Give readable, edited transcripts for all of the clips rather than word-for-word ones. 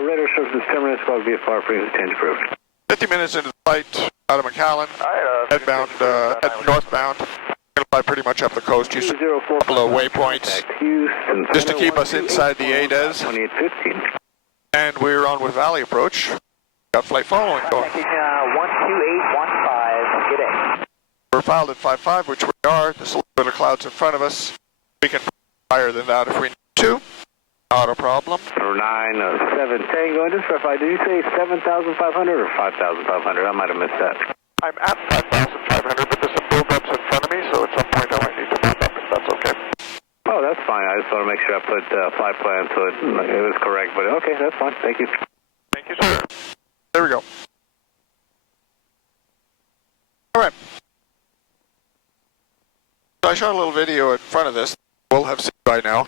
radar services terminus, squawk VFR, frequency change approved. 50 minutes into the flight out of McAllen, headbound, northbound. Going to fly pretty much up the coast, use a couple of waypoints just to keep us inside the ADES. 2815. And we're on with Valley approach. Got flight following going. 12815, get in. We're filed at 55, which we are. There's a little bit of clouds in front of us. We can fly higher than that if we need to. Not a problem. 907 Tango, and just verify, did you say 7,500 or 5,500? I might have missed that. I'm at 5,500, but there's some build-ups in front of me, so at some point I might need to move up if that's okay. Oh, that's fine. I just want to make sure I put flight plan so it was correct, but okay, that's fine. Thank you. Thank you, sir. There we go. All right. So I shot a little video in front of this. We'll have seen by now.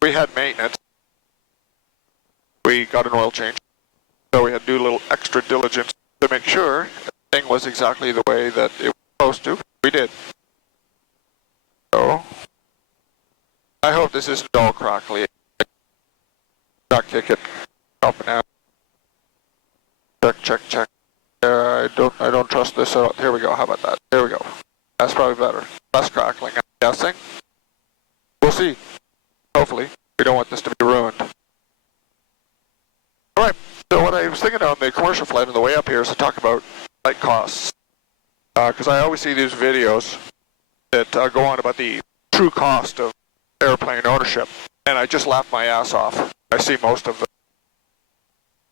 We had maintenance. We got an oil change. So we had to do a little extra diligence to make sure everything was exactly the way that it was supposed to. We did. So I hope this isn't all crackly. Not kick it up and out. Check. I don't trust this at all. Here we go. How about that? There we go. That's probably better. Less crackling, I'm guessing. We'll see. Hopefully. We don't want this to be ruined. Alright, so what I was thinking on the commercial flight on the way up here is to talk about flight costs. Because I always see these videos that go on about the true cost of airplane ownership. And I just laugh my ass off. I see most of them.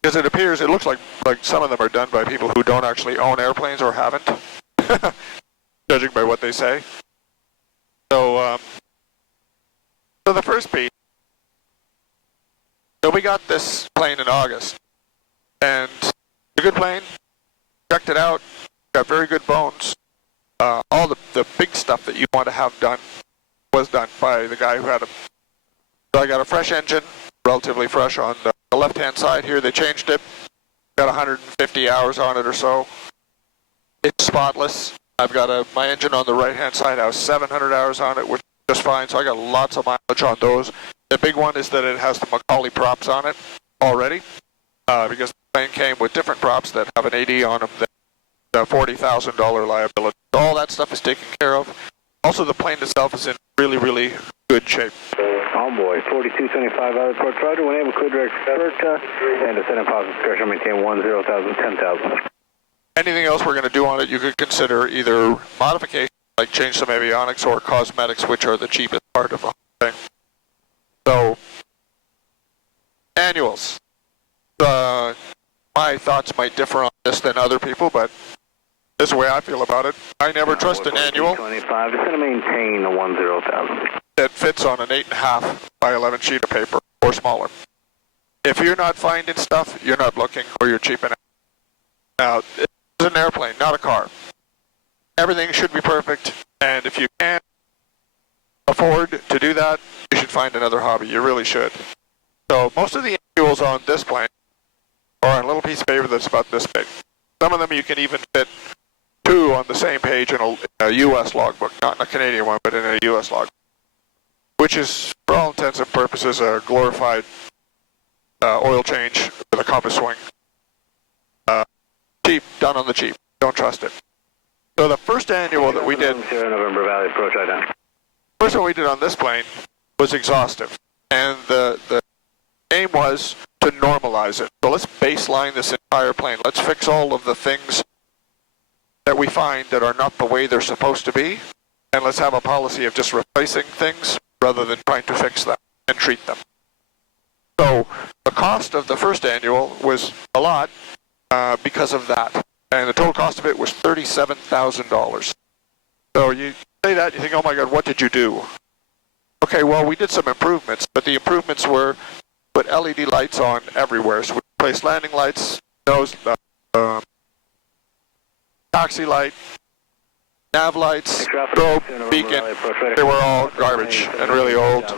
Because it looks like some of them are done by people who don't actually own airplanes or haven't. Judging by what they say. So the first piece. So we got this plane in August. And it's a good plane. Checked it out. Got very good bones. All the big stuff that you want to have done was done by the guy who had a... So I got a fresh engine, relatively fresh on the left-hand side here. They changed it. Got 150 hours on it or so. It's spotless. I've got my engine on the right-hand side. I have 700 hours on it, which is just fine. So I got lots of mileage on those. The big one is that it has the Macaulay props on it already, because the plane came with different props that have an AD on them. The $40,000 liability. All that stuff is taken care of. Also, the plane itself is in really, really good shape. Envoy 4275 out of Port Roger, when able to direct Alberta, and descend and positive pressure, maintain 10,000, 10,000. Anything else we're going to do on it, you could consider either modification, like change some avionics, or cosmetics, which are the cheapest part of the whole thing. So, annuals. My thoughts might differ on this than other people, but this is the way I feel about it. I never trust an annual 25, just going to maintain the 10,000. That fits on an 8.5 by 11 sheet of paper or smaller. If you're not finding stuff, you're not looking, or you're cheaping out. Now, it's an airplane, not a car. Everything should be perfect, and if you can't afford to do that, you should find another hobby. You really should. So most of the annuals on this plane are on a little piece of paper that's about this big. Some of them you can even fit two on the same page in a U.S. logbook, not in a Canadian one, but in a U.S. logbook, which is, for all intents and purposes, a glorified oil change with a compass swing. Cheap, done on the cheap. Don't trust it. So the first annual that we did... November Valley approach right now. First one we did on this plane was exhaustive. And the aim was to normalize it. So let's baseline this entire plane. Let's fix all of the things that we find that are not the way they're supposed to be. And let's have a policy of just replacing things rather than trying to fix them and treat them. So the cost of the first annual was a lot because of that. And the total cost of it was $37,000. So you say that, you think, oh my God, what did you do? Okay, well, we did some improvements, but the improvements were put LED lights on everywhere. So we replaced landing lights, nose, taxi light, nav lights, strobe, beacon. They were all garbage and really old.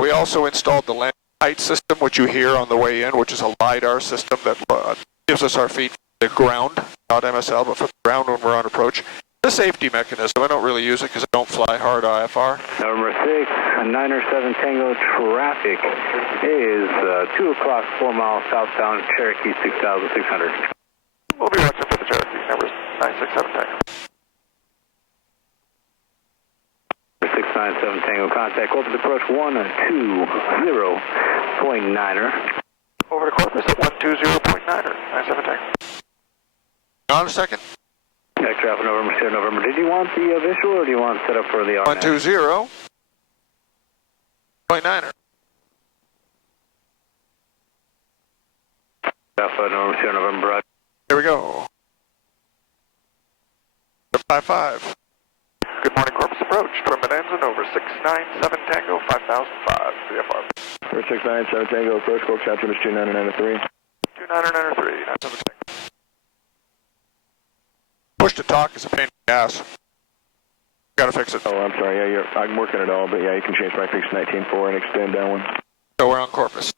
We also installed the land height system, which you hear on the way in, which is a LiDAR system that gives us our feet from the ground, not MSL, but from the ground when we're on approach. the safety mechanism. I don't really use it because I don't fly hard IFR. November 6, 907 Tango traffic is 2 o'clock, 4 miles southbound, Cherokee 6600. We'll be watching for the Cherokee, number 967 Tango. 697 Tango, contact Corpus approach 120.9er. Over to Corpus at 120.9er, 97 Tango. On a second. Next traffic, November, Sierra November. Did you want the visual or do you want set up for the automatic? 120.9er. Traffic, November, Sierra November. Here we go. 55. Good morning, Corpus approach from Bonanza, over 697 Tango, 5005, VFR. 697 Tango, approach, Corpus altimeter 2993. 2993, 97 Tango. Push to talk is a pain in the ass. Gotta fix it. Oh, I'm sorry, yeah, I'm working it all, but yeah, you can change my fix 19.4 and extend down one. So we're on Corpus.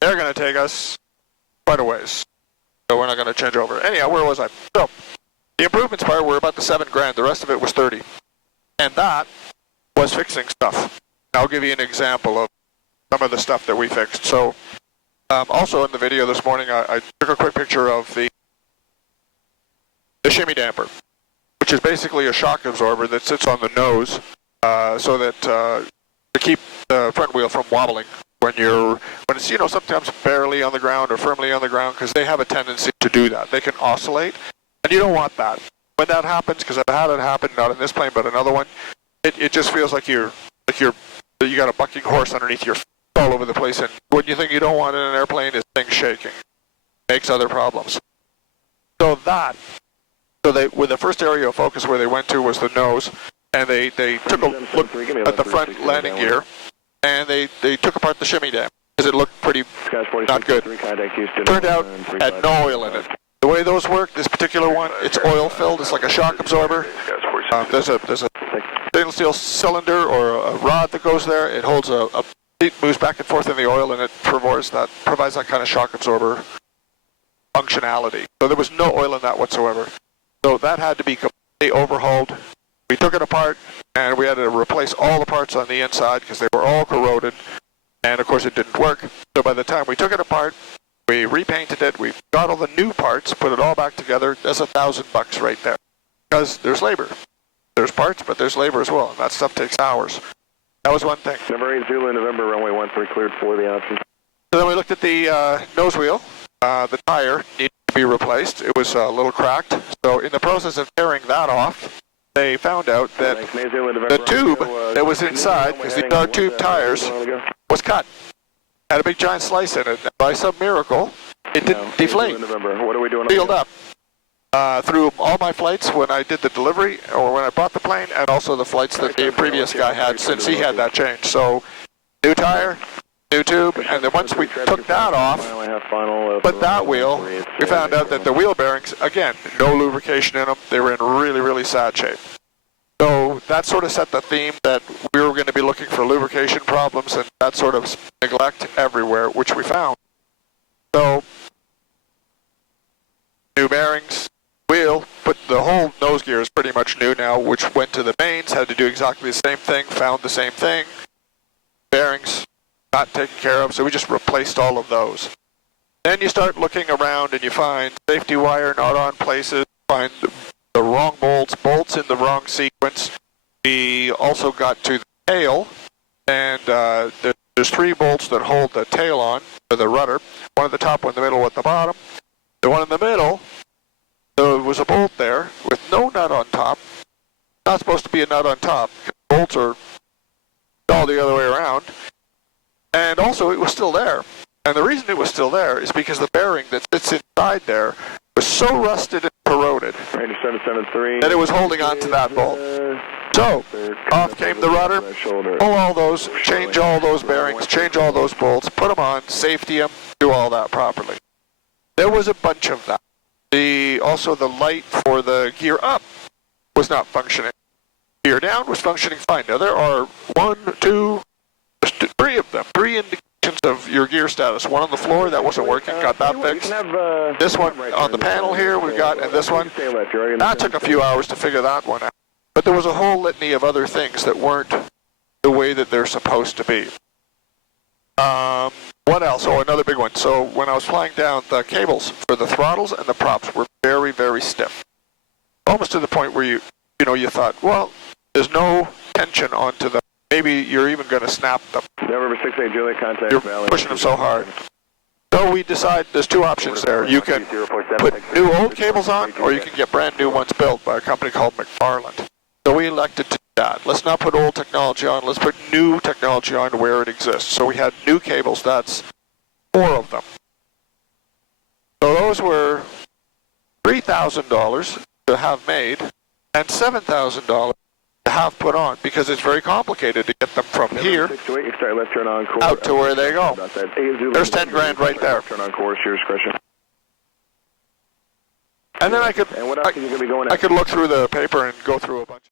They're gonna take us quite a ways. So we're not gonna change over. Anyhow, where was I? So, the improvements part were about the $7,000. The rest of it was 30. And that was fixing stuff. I'll give you an example of some of the stuff that we fixed. So, also in the video this morning, I took a quick picture of the shimmy damper, which is basically a shock absorber that sits on the nose, so that to keep the front wheel from wobbling when it's sometimes barely on the ground or firmly on the ground, because they have a tendency to do that. They can oscillate. And you don't want that. When that happens, because I've had it happen, not in this plane, but another one, it just feels like you got a bucking horse underneath your feet all over the place. And what you think you don't want in an airplane is things shaking. Makes other problems. So with the first area of focus where they went to was the nose, and they took a look at the front landing gear, and they took apart the shimmy dam because it looked pretty not good. Turned out it had no oil in it. The way those work, this particular one, it's oil filled. It's like a shock absorber. There's a stainless steel cylinder or a rod that goes there. It holds it moves back and forth in the oil, and it provides that kind of shock absorber functionality. So there was no oil in that whatsoever. So that had to be completely overhauled. We took it apart, and we had to replace all the parts on the inside because they were all corroded. And of course, it didn't work. So by the time we took it apart, we repainted it, we got all the new parts, put it all back together. That's $1,000 right there. Because there's labor. There's parts, but there's labor as well, and that stuff takes hours. That was one thing. Number 8 Zulu, November, runway 13 cleared for the option. So then we looked at the nose wheel. The tire needed to be replaced. It was a little cracked. So in the process of tearing that off, they found out that the tube that was inside, because these are tube tires, was cut. Had a big giant slice in it. And by some miracle, it didn't deflate. What are we doing? Sealed up. Through all my flights when I did the delivery or when I bought the plane, and also the flights that the previous guy had since he had that change. So, new tire, new tube, and then once we took that off, but that wheel, we found out that the wheel bearings, again, no lubrication in them. They were in really, really sad shape. So that sort of set the theme that we were going to be looking for lubrication problems and that sort of neglect everywhere, which we found. So, new bearings, wheel, but the whole nose gear is pretty much new now, which went to the mains, had to do exactly the same thing, found the same thing. Bearings, not taken care of, so we just replaced all of those. Then you start looking around and you find safety wire not on places, find the wrong bolts in the wrong sequence. We also got to the tail, and there's 3 bolts that hold the tail on, for the rudder. One at the top, one in the middle, one at the bottom. The one in the middle, there was a bolt there with no nut on top. Not supposed to be a nut on top. Bolts are all the other way around. And also, it was still there. And the reason it was still there is because the bearing that sits inside there was so rusted and corroded that it was holding on to that bolt. So, off came the rudder, pull all those, change all those bearings, change all those bolts, put them on, safety them, do all that properly. There was a bunch of that. Also the light for the gear up was not functioning. Gear down was functioning fine. Now there are 1, 2, 3 of them, 3 indication indications of your gear status. One on the floor that wasn't working, got that fixed. This one on the panel here we got, and this one, that took a few hours to figure that one out. But there was a whole litany of other things that weren't the way that they're supposed to be. What else? Oh, another big one. So when I was flying down, the cables for the throttles and the props were very, very stiff. Almost to the point where you thought, well, there's no tension onto them. Maybe you're even going to snap them. November 68 Juliet, contact You're Valley. pushing them so hard. So we decide there's two options there. You can put new old cables on, or you can get brand new ones built by a company called McFarland. So we elected to do that. Let's not put old technology on, let's put new technology on where it exists. So we had new cables, that's 4 of them. So those were $3,000 to have made, and $7,000 to have put on, because it's very complicated to get them from here out to where they go. There's 10 grand right there. Turn on course, your discretion. And then I could look through the paper and go through a bunch.